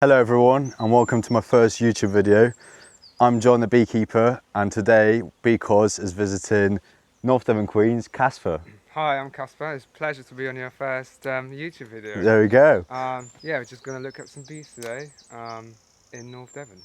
Hello everyone and welcome to my first YouTube video. I'm John the beekeeper and today Beekos is visiting North Devon Queens, Kasper. Hi, I'm Kasper. It's a pleasure to be on your first YouTube video. There we go. Yeah, we're just going to look at some bees today in North Devon.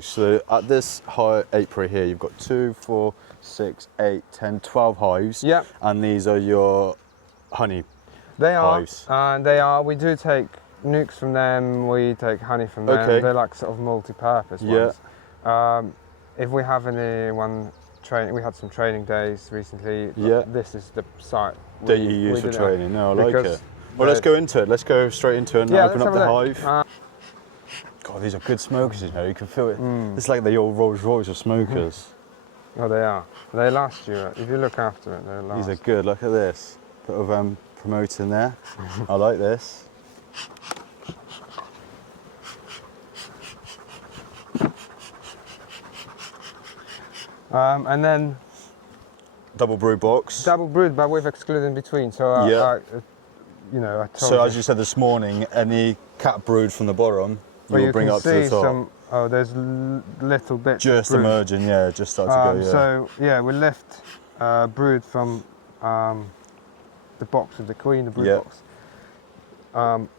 So at this apiary here you've got 2, 4, 6, 8, 10, 12 hives. Yep. And these are your honey hives. They are. We do take nukes from them, we take honey from them. Okay. They're like sort of multi-purpose ones. If we have anyone training, we had some training days recently. Yeah. This is the site that you use for training. No, I like it. Well, let's go into it. Let's go straight into it and open up the hive. God, these are good smokers, you know, you can feel it. It's like the old Rolls Royce of smokers. Oh, they are. They last you. If you look after it, they'll last. These are good, look at this. Bit of promoting there. I like this. And then double brood box. Double brood, but we've excluded in between. So you know, I told so as you said this morning, any cat brood from the bottom, you'll bring up to the top. Oh, there's little bits. Just emerging, yeah, just start to go. Yeah. So yeah, we lift brood from the box of the queen, the brood box,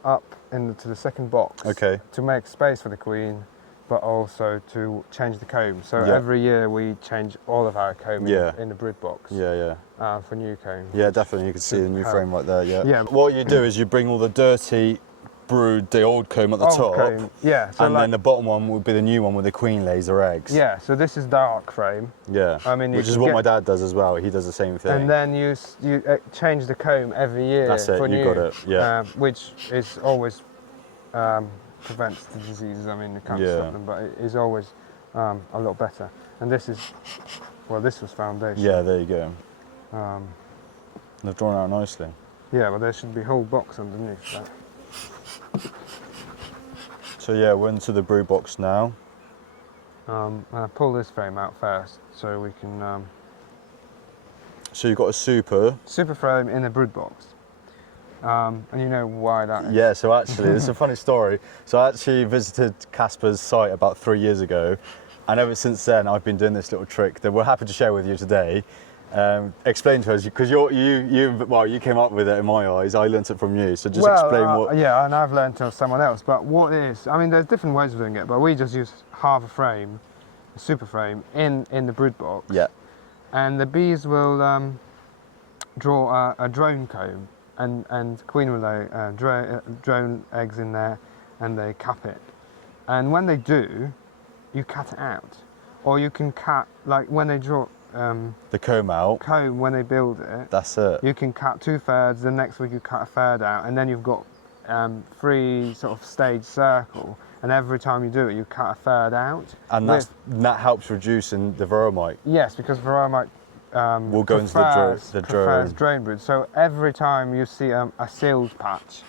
up into the second box. Okay. To make space for the queen, but also to change the comb. So every year we change all of our comb in the brood box. Yeah, yeah. For new comb. Yeah, definitely. You can see the new frame right there. Yeah. Yeah. What you do is you bring all the dirty brood, the old comb at the top. Comb. Yeah. So and then the bottom one would be the new one where the queen lays her eggs. Yeah. So this is dark frame. Yeah. I mean, which is what my dad does as well. He does the same thing. And then you change the comb every year. That's it. You got it. Yeah. Which is always prevents the diseases. I mean, you can't stop them, but it is always a lot better. And this is, well, this was foundation. Yeah. There you go. They've drawn out nicely. Yeah. Well, there should be a whole box underneath that. So yeah, we're into the brood box now. I'll pull this frame out first so we can... So you've got a super frame in a brood box. And you know why that is? Yeah, so actually, this is a funny story. So I actually visited Kasper's site about 3 years ago, and ever since then I've been doing this little trick that we're happy to share with you today. Explain to us, because you came up with it in my eyes. I learnt it from you, so just explain what. Yeah, and I've learnt it from someone else. But what is? I mean, there's different ways of doing it, but we just use half a frame, a super frame, in the brood box. Yeah. And the bees will draw a drone comb, and queen will lay drone eggs in there, and they cap it. And when they do, you cut it out, or you can cut when they draw. The comb out. Comb when they build it. That's it. You can cut 2/3. The next week you cut a third out, and then you've got 3 sort of stage circle. And every time you do it, you cut a third out. And that helps reducing the varroa mite. Yes, because varroa mite will go into the drone brood. So every time you see a sealed patch.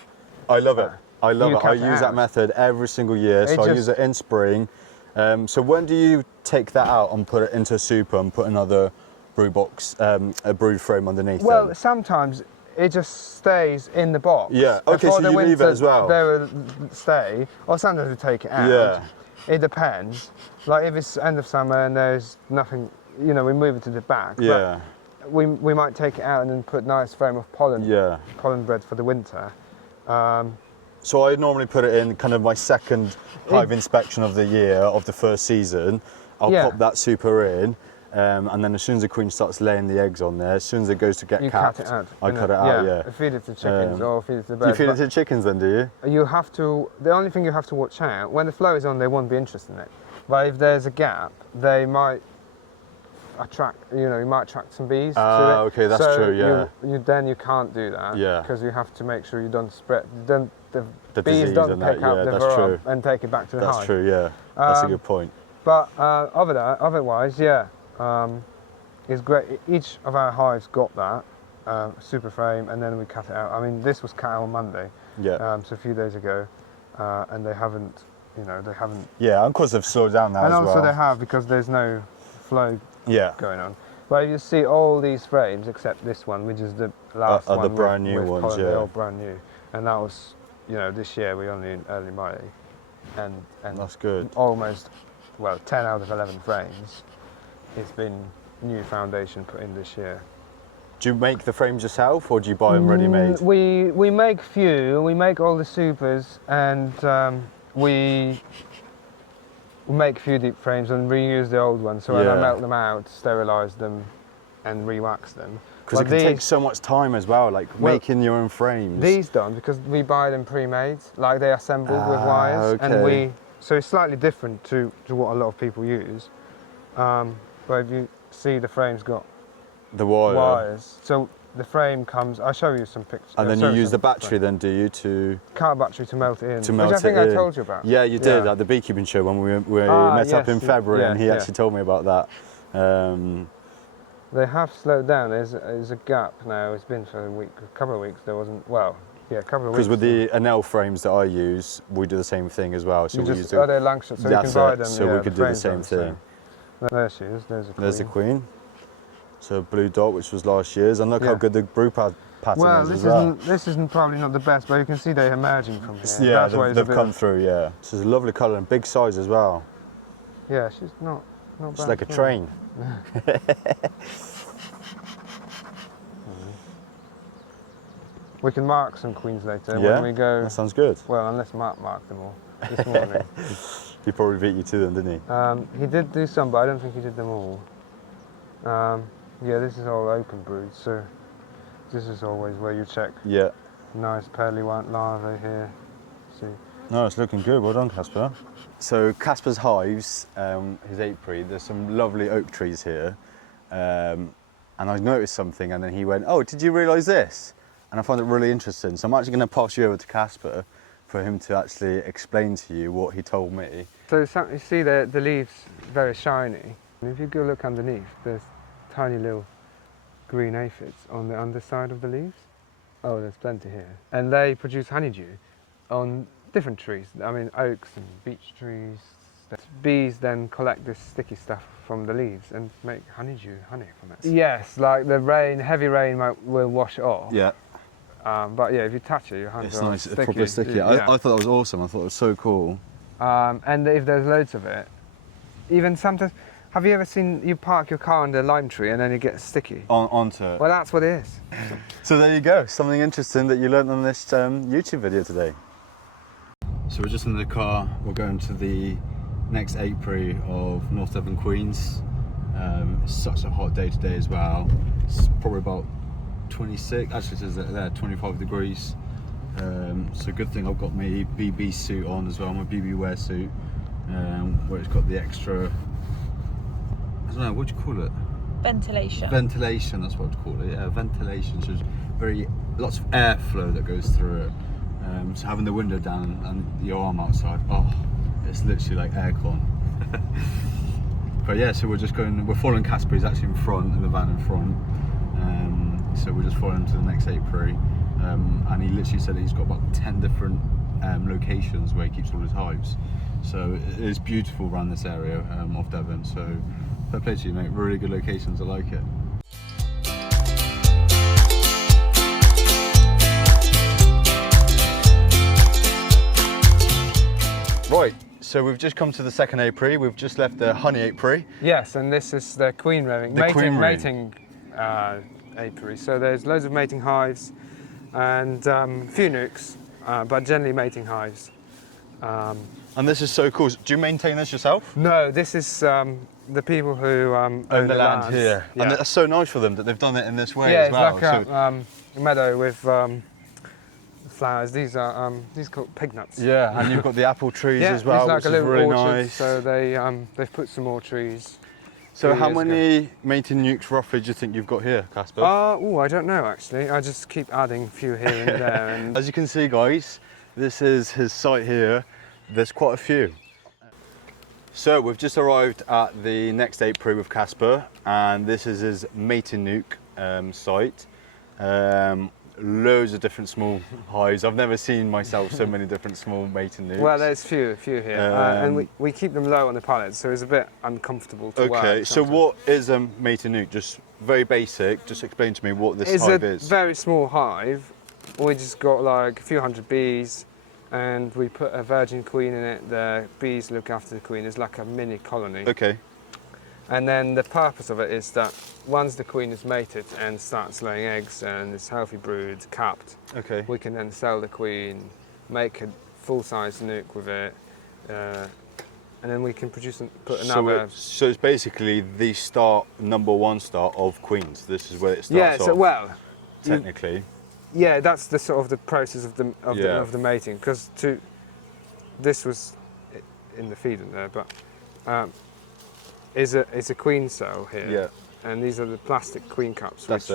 I love it. I love it. I use that method every single year. So I use it in spring. So when do you take that out and put it into a super and put another brood box, a brood frame underneath? Well, sometimes it just stays in the box. Yeah. Okay. So you leave it as well. They will stay, or sometimes we take it out. Yeah. It depends. Like if it's end of summer and there's nothing, you know, we move it to the back. Yeah. But we might take it out and then put nice frame of pollen. Yeah. Pollen bread for the winter. So I normally put it in kind of my second hive inspection of the year, of the first season. I'll pop that super in, and then as soon as the queen starts laying the eggs on there, as soon as it goes to get capped, cut it out. I cut it out, yeah. Feed it to chickens or feed it to birds. You feed it to chickens then, do you? You have to, the only thing you have to watch out, when the flow is on, they won't be interested in it. But if there's a gap, they might attract, you might attract some bees to it. Okay, that's true, yeah. Then you can't do that, because you have to make sure you don't spread, the bees don't pick up the varroa and take it back to the hive. That's true, yeah. That's a good point. But otherwise, it's great. Each of our hives got that super frame, and then we cut it out. I mean, this was cut out on Monday, so a few days ago, and they haven't you know, they haven't. Yeah, and of course they've slowed down now And as also well. they have, because there's no flow Yeah. going on. But you see all these frames except this one, which is the last Are one the brand new with ones, colony, yeah. they're all brand new. And that was, you know, this year we only in early May, and That's good. almost, well, 10 out of 11 frames, it's been new foundation put in this year. Do you make the frames yourself, or do you buy them ready-made? We make few. We make all the supers, and we make a few deep frames and reuse the old ones. So when I Yeah. melt them out, sterilise them, and re-wax them. Because it can take so much time as well, like making your own frames. These don't, because we buy them pre-made, like they assembled with wires, okay. and so it's slightly different to what a lot of people use. But if you see, the frame's got the wires. So the frame comes. I'll show you some pictures. And then you use the battery, then do you to car battery to melt it in? to melt which I think it in. I told you about. Yeah, you did at the beekeeping show when we met up in February, and he actually told me about that. They have slowed down. There's a gap now. It's been for a couple of weeks. There wasn't. Well, yeah, a couple of weeks. Because with the Enel frames that I use, we do the same thing as well. So we use they're Lancashire, so you can buy them. So we could do the same thing. There she is. There's a queen. There's the queen. So blue dot, which was last year's, and look how good the brew pattern is as well. This isn't probably not the best, but you can see they're emerging from here. Yeah, they've come through. Yeah, so it's a lovely colour and big size as well. Yeah, she's not bad. It's like a train. We can mark some queens later Yeah, when we go. that sounds good. Well, unless Mark marked them all this morning. He probably beat you to them, didn't he? He did do some, but I don't think he did them all. Yeah, this is all open brood, so this is always where you check. Yeah. Nice pearly white larvae here. See. No, it's looking good. Well done, Kasper. So Kasper's hives, his apiary, there's some lovely oak trees here. And I noticed something, and then he went, "Oh, did you realise this?" And I found it really interesting. So I'm actually going to pass you over to Kasper for him to actually explain to you what he told me. So you see the leaves very shiny. And if you go look underneath, there's tiny little green aphids on the underside of the leaves. Oh, there's plenty here. And they produce honeydew on different trees. I mean, oaks and beech trees. Bees then collect this sticky stuff from the leaves and make honey from it. Yes, like the rain, heavy rain will wash it off. Yeah. But yeah, if you touch it, your hands It's are nice, sticky. it's proper sticky. Yeah. I thought that was awesome. I thought it was so cool. And if there's loads of it, even sometimes, have you ever seen you park your car under a lime tree and then it gets sticky? Onto it. Well, that's what it is. So there you go, something interesting that you learned on this YouTube video today. So we're just in the car, we're going to the next apiary of North Devon Queens. It's such a hot day today as well. It's probably about 26, actually it says that there, 25 degrees. So good thing I've got my BB suit on as well, my BB wear suit, where it's got the extra, I don't know, what do you call it? Ventilation. Ventilation, that's what I'd call it, yeah, ventilation. So there's lots of airflow that goes through it. So having the window down and your arm outside, oh, it's literally like aircon. But yeah, so we're following Kasper, he's actually in front, in the van in front. So we're just following him to the next apiary. And he literally said that he's got about 10 different locations where he keeps all his hives. So it is beautiful around this area of Devon. So fair play to you, mate. Really good locations, I like it. Right, so we've just come to the second apiary. We've just left the honey apiary. Yes, and this is the queen mating apiary. So there's loads of mating hives and few nukes, but generally mating hives. And this is so cool. Do you maintain this yourself? No, this is the people who own the land lands. here. Yeah. And that's so nice for them that they've done it in this way Yeah, as well. it's like a meadow with flowers. These are called pig nuts. Yeah, and you've got the apple trees as well, it's like which a is little really orchard, nice. So they've put some more trees. So how years many mating nukes roughly do you think you've got here, Kasper? I don't know actually. I just keep adding a few here and there. And As you can see, guys, this is his site here. There's quite a few. So we've just arrived at the next apiary with Kasper, and this is his mating nuke site. loads of different small hives. I've never seen myself so many different small mating nukes. Well, there's few here, and we keep them low on the pallets, so it's a bit uncomfortable to work. Okay, so sometimes. what is a mating nuke? Just very basic. Just explain to me what this hive is. It's a very small hive. We just got like a few hundred bees, and we put a virgin queen in it. The bees look after the queen. It's like a mini colony. Okay. And then the purpose of it is that once the queen is mated and starts laying eggs and is healthy brood, capped, Okay. we can then sell the queen, make a full-size nuke with it, and then we can produce and put another. So it's basically the number one start of queens. This is where it starts. Yeah. So off, technically. Yeah, that's the sort of the process of the mating. Because this was in the feed in there, but. Is a queen cell here, Yeah. and these are the plastic queen cups, That's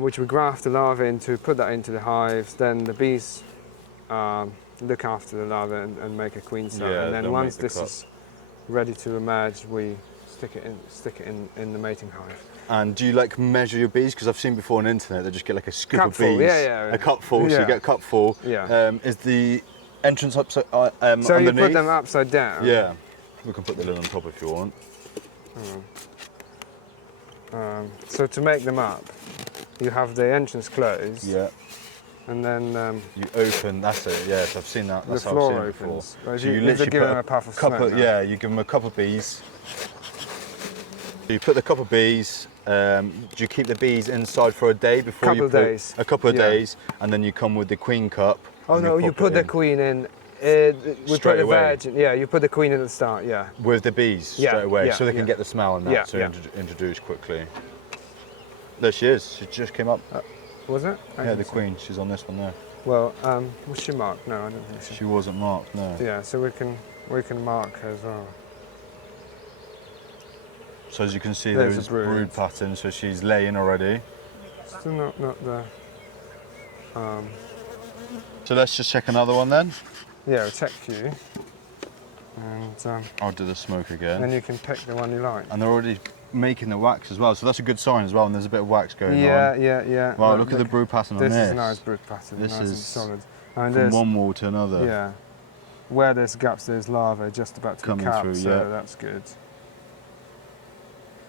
which we graft the larva into, put that into the hives. Then the bees look after the larva and make a queen cell. Yeah, and then they'll once make the this cup. is ready to emerge, we stick it in the mating hive. And do you like measure your bees? Because I've seen before on the internet they just get like a scoop of Cupful, bees. yeah. A cupful, so Yeah. you get a cupful. Yeah. Is the entrance upside So underneath? you put them upside down. Yeah. We can put the lid on top if you want. So to make them up, you have the entrance closed. Yeah. And then You open. That's it. Yes, I've seen that. the That's how floor I've seen it before. opens. Right, So you you need to literally give put them a puff of couple. smoke now. Yeah, you give them a couple of bees. You put the couple of bees. Do you keep the bees inside for a day before Couple you of put days. a couple of Yeah. days, and then you come with the queen cup? Oh and no, you pop put it the in queen in. We Straight put the away. virgin. Yeah, you put the queen in at the start. Yeah. with the bees Yeah, straight away, yeah, so they can yeah. get the smell and that. Yeah, so yeah. introduce quickly. There she is. She just came up. Was it? Yeah, the queen. She's on this one there. Well, was she marked? No, I don't think so. She wasn't marked. No. Yeah, so we can mark her as well. So as you can see, There's there's a brood. brood pattern. So she's laying already. Still not the. So let's just check another one then. Yeah, we'll check you. And I'll do the smoke again. then you can pick the one you like. And they're already making the wax as well, so that's a good sign as well. And there's a bit of wax going on. Yeah. Wow, look at the brood pattern on this. This is a nice brood pattern. This nice and is solid. From And there's one wall to another. yeah, where there's gaps, there's larvae just about to be Coming capped. through, so yeah. that's good.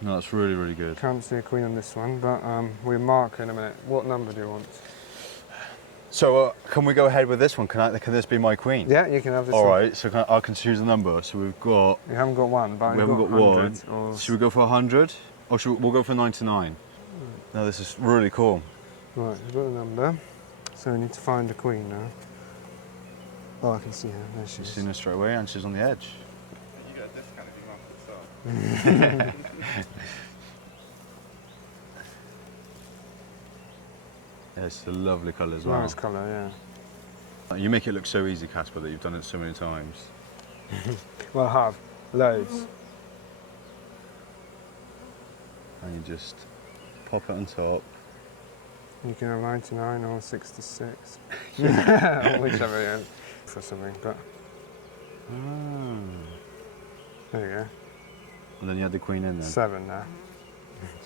No, that's really, really good. Can't see a queen on this one, but we'll mark her in a minute. What number do you want? So can we go ahead with this one? Can this be my queen? Yeah, you can have this All one. right. So I can choose a number. So we've got. You haven't got one, but We you've haven't got 100 one. Or... Should we go for 100? Or we'll go for 99? No, this is really cool. Right, we've got the number. So we need to find the queen now. Oh, I can see her. There she You've is. seen her straight away, and she's on the edge. You get a discount if you mark at the start. Yeah, it's a lovely colour as well. Nice colour, yeah. You make it look so easy, Kasper, that you've done it so many times. Well, I have. Loads. And you just pop it on top. You can have 99 or 66. Whichever you want for something, but there you go. And then you had the queen in then. 7 now.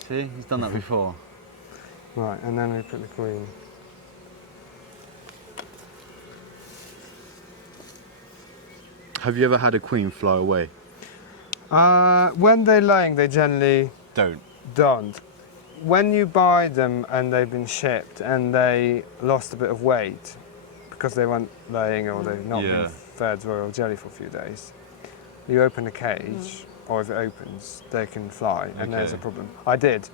See, he's done that before. Right, and then we put the queen. Have you ever had a queen fly away? When they're laying, they generally don't. When you buy them and they've been shipped and they lost a bit of weight because they weren't laying or they've not Yeah. been fed royal jelly for a few days, you open the cage, or if it opens, they can fly, and there's a Okay. problem. I did.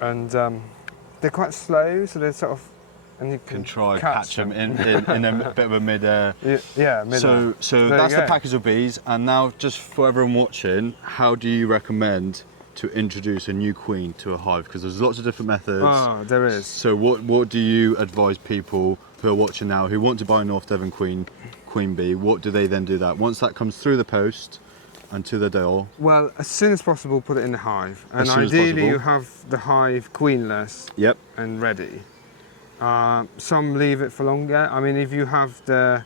And they're quite slow, so they're sort of, and you Can try catch them them. in a bit of a mid-air. Yeah, middle. So There you that's the go. package of bees. And now, just for everyone watching, how do you recommend to introduce a new queen to a hive? Because there's lots of different methods. Ah, there is. So what do you advise people who are watching now who want to buy a North Devon queen bee? What do they then do that once that comes through the post and to the door? Well, as soon as possible, put it in the hive, and As soon as ideally possible. you have the hive queenless Yep. and ready. Some leave it for longer. I mean, if you have the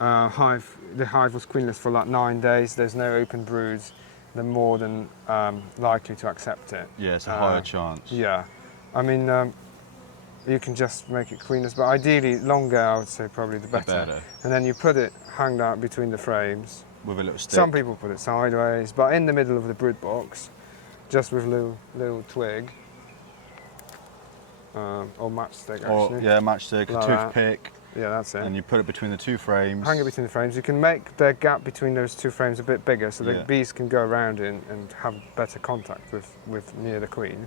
hive was queenless for like 9 days, there's no open broods, they're more than likely to accept it. Yeah, it's a higher chance. Yeah, I mean, you can just make it queenless, but ideally longer, I would say probably the better. And then you put it hanged out between the frames. With a little stick. Some people put it sideways, but in the middle of the brood box, just with a little twig. Or matchstick actually. Or, yeah, matchstick, Like a toothpick. Yeah, that's it. And you put it between the 2 frames. Hang it between the frames. You can make the gap between those 2 frames a bit bigger so the Yeah. bees can go around it and have better contact with near the queen.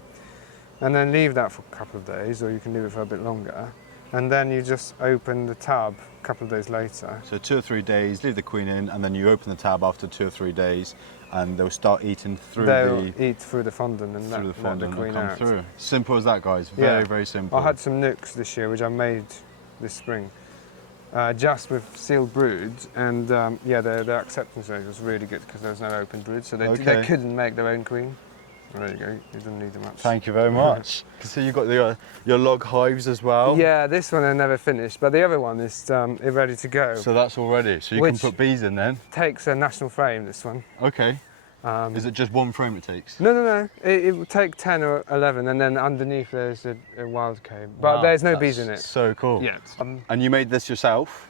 And then leave that for a couple of days, or you can leave it for a bit longer. And then you just open the tab a couple of days later. So 2 or 3 days, leave the queen in, and then you open the tab after 2 or 3 days, and they'll start eating through They'll eat through the fondant and through the let fondant the queen and come out. through. Simple as that, guys. Very, very simple. I had some nooks this year, which I made this spring, just with sealed broods, and yeah, their acceptance rate was really good because there was no open brood, so they couldn't make their own queen. There you go. You didn't need them much. Thank you very much. So you got your log hives as well. Yeah, this one I never finished, but the other one is ready to go. So that's all ready. So you can put bees in then. Takes a national frame. This one. Okay. Is it just 1 frame it takes? No. It will take 10 or 11, and then underneath there's a wild comb. But there's no bees in it. So cool. Yet. And you made this yourself?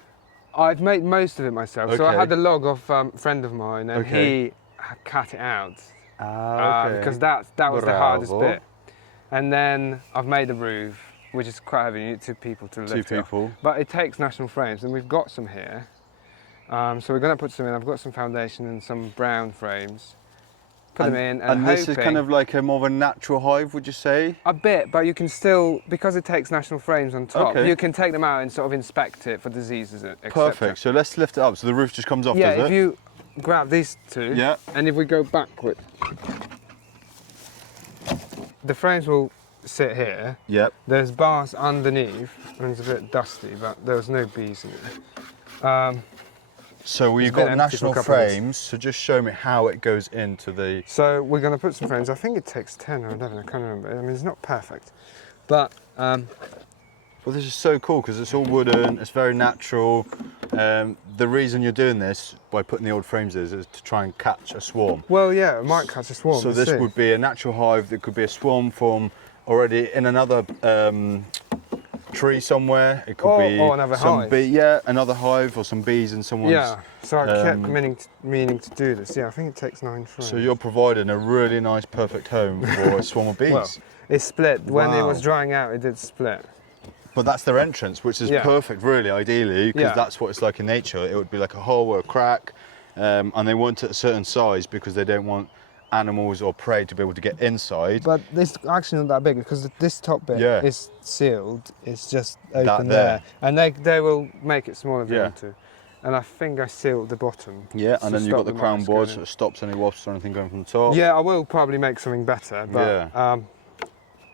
I've made most of it myself. So I had the log of a friend of mine, and he cut it out. Because that was the hardest bit. And then I've made the roof, which is quite heavy. You need 2 people to lift it off. But it takes national frames, and we've got some here. So we're going to put some in. I've got some foundation and some brown frames. Put them in, and this is kind of like more of a natural hive, would you say? A bit, but you can still, because it takes national frames on top, you can take them out and sort of inspect it for diseases, etc. Perfect. So let's lift it up. So the roof just comes off, yeah, does if it? you grab these 2, and if we go backward, the frames will sit here. Yep. There's bars underneath, and it's a bit dusty, but there was no bees in it. So we've got national frames, so just show me how it goes into the... So we're going to put some frames. I think it takes 10 or 11, I can't remember. I mean, it's not perfect, but... Well, this is so cool because it's all wooden, it's very natural. The reason you're doing this by putting the old frames is to try and catch a swarm. Well, yeah, it might catch a swarm. So this would be a natural hive that could be a swarm from already in another tree somewhere. It could be another hive. Another hive or some bees in someone's... Yeah, so I kept meaning to do this. Yeah, I think it takes 9 frames. So you're providing a really nice, perfect home for a swarm of bees. Well, it split. When it was drying out, it did split. But that's their entrance, which is perfect, really, ideally, because that's what it's like in nature. It would be like a hole or a crack, and they want it a certain size because they don't want animals or prey to be able to get inside. But this actually not that big because this top bit is sealed. It's just open there. And they will make it smaller if you want to. And I think I sealed the bottom. Yeah, and then you've got the crown board so it stops any wasps or anything going from the top. Yeah, I will probably make something better, but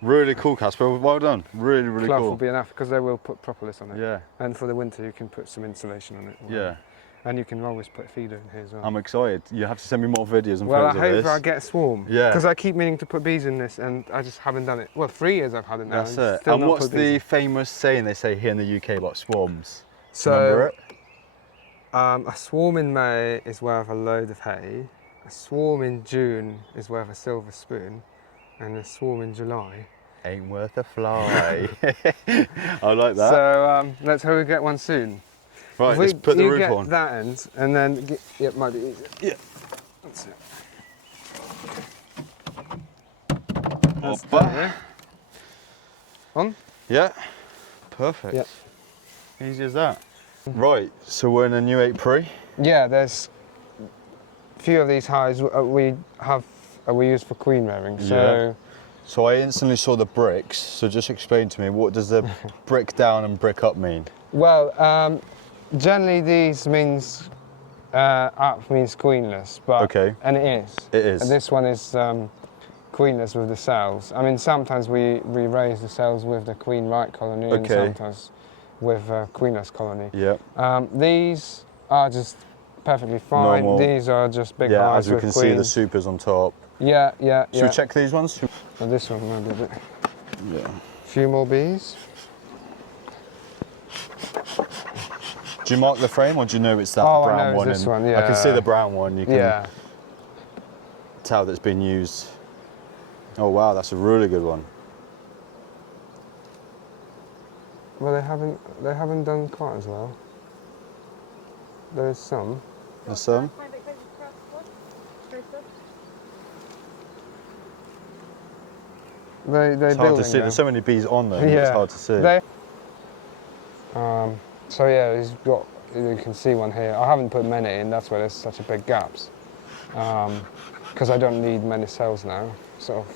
really cool, Kasper. Well done. Really, really cloth cool. will be enough because they will put propolis on it. Yeah. And for the winter, you can put some insulation on it. Yeah. And you can always put feeder in here as well. I'm excited. You have to send me more videos and well, photos I of hope this. I get a swarm. Yeah. Because I keep meaning to put bees in this, and I just haven't done it. Well, 3 years I've had it now. That's it. Still And not what's put bees the in. famous saying they say here in the UK about swarms? So, remember it? A swarm in May is worth a load of hay. A swarm in June is worth a silver spoon, and a swarm in July ain't worth a fly. I like that. So let's hope we get one soon. Right, let's put the roof on. You get that end, and then it might be easier. Yeah. That's it. That's done, yeah? On? Yeah. Perfect. Yep. Easy as that. Right, so we're in a new apiary. Yeah, there's a few of these hives we use for queen rearing. So. So I instantly saw the bricks. So just explain to me, what does the brick down and brick up mean? Well, generally these means up means queenless, but and it is. It is. And this one is queenless with the cells. I mean, sometimes we raise the cells with the queen right colony, and sometimes with a queenless colony. Yeah. These are just perfectly fine. Normal. These are just big yeah, hives as we with can queens. see the supers on top. Yeah. Should we check these ones? Well, this one might be a bit. Yeah. A few more bees. Do you mark the frame, or do you know it's that brown brown I know one? It's this one, yeah. I can see the brown one. You can tell that's been used. Oh wow, that's a really good one. Well, they haven't done quite as well. There's some. There's some. They're It's hard to building see. them. There's so many bees on them. Yeah. It's hard to see. So yeah, he's got. You can see one here. I haven't put many in. That's why there's such a big gaps. Because I don't need many cells now. Sort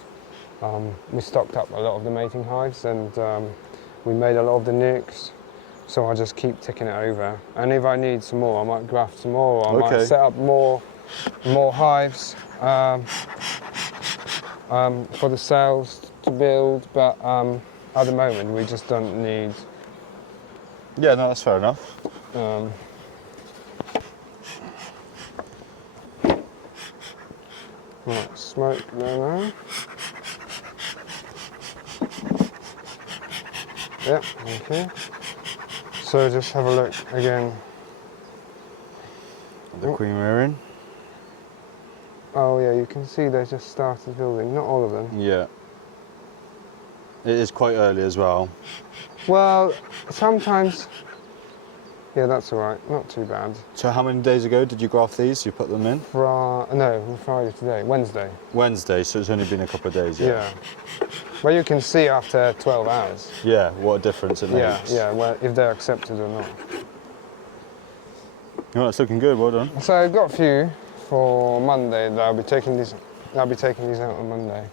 of. We stocked up a lot of the mating hives, and we made a lot of the nukes. So I just keep ticking it over. And if I need some more, I might graft some more. Or I might set up more hives for the cells to build. But at the moment, we just don't need. Yeah, no, that's fair enough. Right, smoke there now. Yep, okay. So just have a look again. The queen rearing. Oh yeah, you can see they just started building. Not all of them. Yeah. It is quite early as well. Well, sometimes. Yeah, that's all right. Not too bad. So how many days ago did you graft these? You put them in? No, Friday today. Wednesday. Wednesday, so it's only been a couple of days. Yeah. Well, you can see after 12 hours. Yeah, what a difference it makes. Yeah. Well, if they're accepted or not. Oh, it's looking good. Well done. So I've got a few for Monday. I'll be taking these out on Monday.